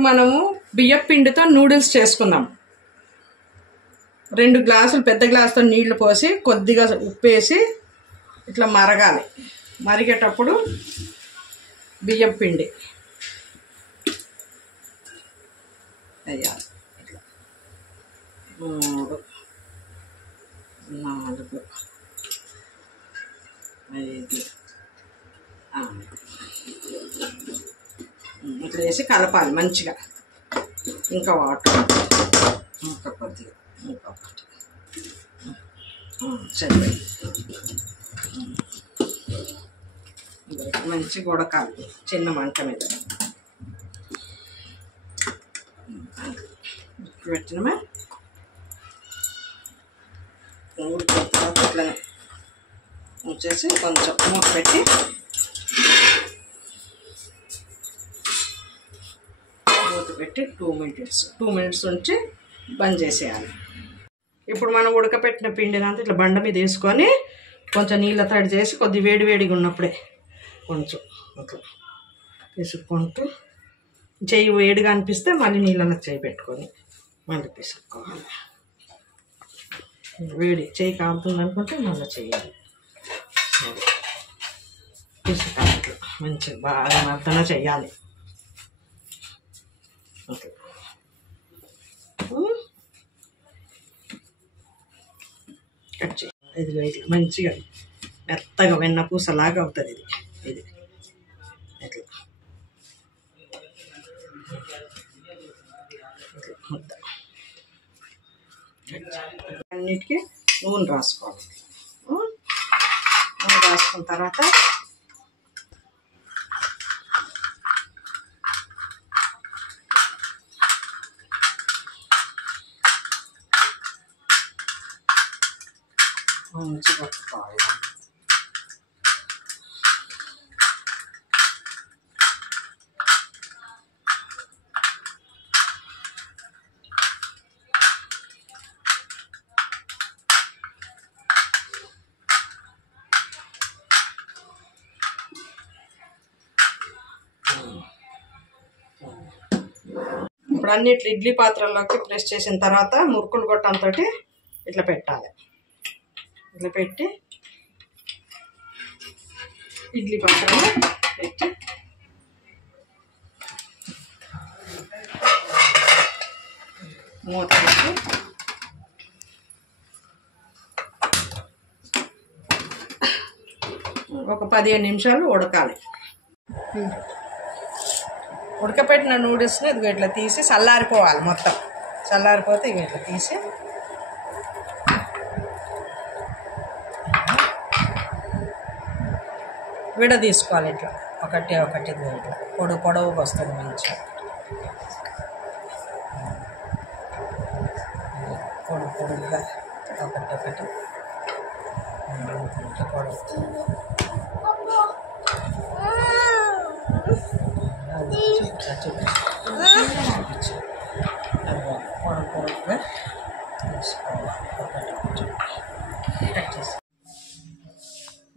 ఇప్పుడు మనము బియ్యం పిండితో నూడిల్స్ చేసుకుందాం. 2 గ్లాసులు పెద్ద గ్లాసుతో నీళ్లు పోసి కొద్దిగా ఉప్పు వేసి ఇట్లా మరగాలి. మరిగేటప్పుడు బియ్యం పిండి వేయాలి. ఇట్లా 3 4 5 ఇట్లా వేసి కలపాలి మంచిగా. ఇంకా వాటర్ ఇంకా కొద్దిగా ఇంకొకటి సరే మంచిగా ఉడకాలి చిన్న మంట మీద. పెట్టినమే ఉడికిన తర్వాత ఇట్లనే ఉంచేసి కొంచెం మూత పెట్టి మూత పెట్టి 2 మినిట్స్ ఉంచి బంద్ చేసేయాలి. ఇప్పుడు మనం ఉడకపెట్టిన పిండినంతా ఇట్లా బండ మీద వేసుకొని కొంచెం నీళ్ళ తడి చేసి కొద్ది వేడివేడిగా ఉన్నప్పుడే కొంచెం అట్లా పిసుక్కుంటూ చెయ్యి వేడిగా అనిపిస్తే మళ్ళీ నీళ్ళలో చేయి పెట్టుకొని మళ్ళీ పిసుక్కోవాలి. వేడి చెయ్యి కాలుతుంది అనుకుంటే మళ్ళీ చేయాలి. పిసుకాలి మంచిగా బాగా మర్దన చెయ్యాలి. ఓకే కట్ చేయి. ఇది ఇట్లా మంచిగా మెత్తగా వెన్న పూసలాగా అవుతుంది. ఇది ఇట్లా ముద్ద. అన్నిటికీ నూనె రాసుకోవాలి. నూనె రాసుకున్న తర్వాత మంచిగా కట్టుకోవాలి. ఇప్పుడు అన్నిట్లు ఇడ్లీ పాత్రలోకి ప్రెస్ చేసిన తర్వాత మురుకులు గొట్టంతో ఇట్లా పెట్టాలి. ఇట్లా పెట్టి ఇడ్లీ పాత్రలో పెట్టి మూత పెట్టి ఒక 15 నిమిషాలు ఉడకాలి. ఉడకపెట్టిన నూడిల్స్ని ఇదిగో ఇట్లా తీసి చల్లారిపోవాలి. మొత్తం చల్లారిపోతే ఇవి ఇట్లా తీసి విడ తీసుకోవాలి. ఇట్లా ఒకటి ఇట్లా పొడవుగా వస్తుంది మంచిగా. పొడుగుగా ఒకటి పొడవు పొడవుగా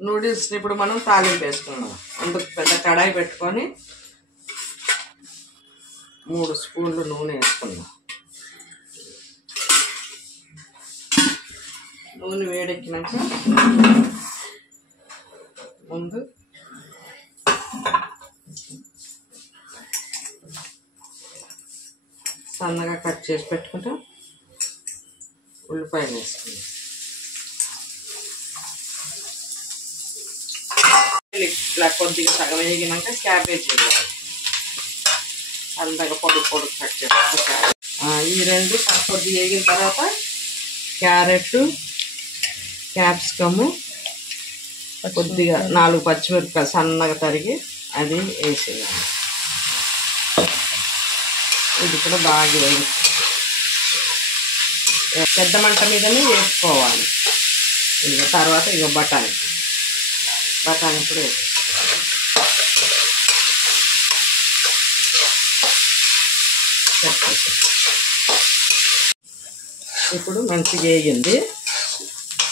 నూడిల్స్ని ఇప్పుడు మనం తాలింపు వేసుకున్నాం. అందుకు పెద్ద కడాయి పెట్టుకొని 3 స్పూన్లు నూనె వేసుకున్నాం. నూనె వేడెక్కినాక ముందు సన్నగా కట్ చేసి పెట్టుకుంటాం ఉల్లిపాయలు వేసుకున్నాం. ఇట్లా కొద్దిగా సగం వేగినాక క్యాబేజ్ వేయాలి. సన్నగా పొడుగు కట్ చేసుకుంటాం. ఈ 2 కొద్దిగా వేగిన తర్వాత క్యారెట్, క్యాప్సికము, కొద్దిగా 4 పచ్చిమిరపకాయలు సన్నగా తరిగి అది వేసేయాలి. ఇది కూడా బాగా వేగి పెద్ద మంట మీదనే వేసుకోవాలి. ఇక తర్వాత ఇక బఠానీ కూడా వేసేసుకోవాలి. ఇప్పుడు మంచిగా వేగింది.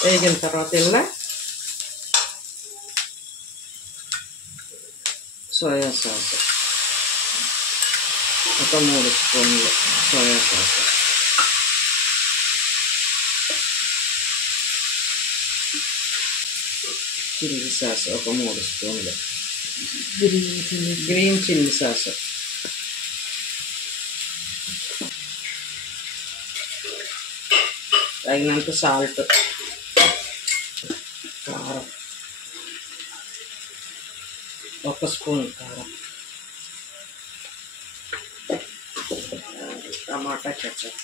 వేగిన తర్వాత ఇలా సోయా సాస్ ఒక 3 స్పూన్లు సోయా సాస్, చిల్లీ సాస్ ఒక 3 స్పూన్లు, గ్రీన్ చిల్లీ సాస్, తగినంత సాల్ట్, కారం 1 స్పూన్ కారం, టమాటా కెచప్,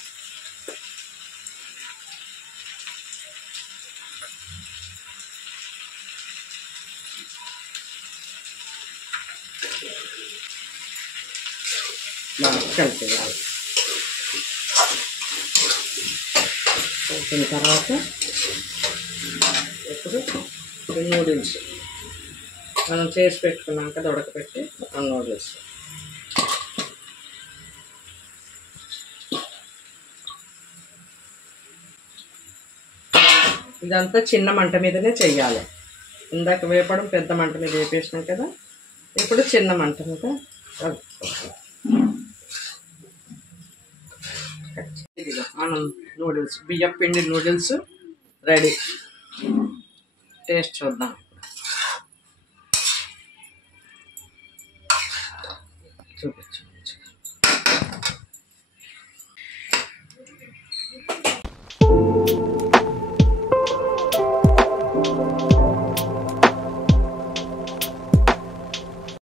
బాగా కలిపేయాలి. కలిపిన తర్వాత ఇప్పుడు నూడిల్స్ మనం చేసి పెట్టుకున్నాం కదా ఉడకపెట్టి ఆ నూడిల్స్ ఇదంతా చిన్న మంట మీదనే చెయ్యాలి. ఇందాక వేపడం పెద్ద మంట మీద వేపేసినాం కదా, ఇప్పుడు చిన్న మంట మీద ఇదిగో మనం నూడిల్స్, బియ్యం పిండి నూడిల్స్ రెడీ. టేస్ట్ చూద్దాం. చూపించు.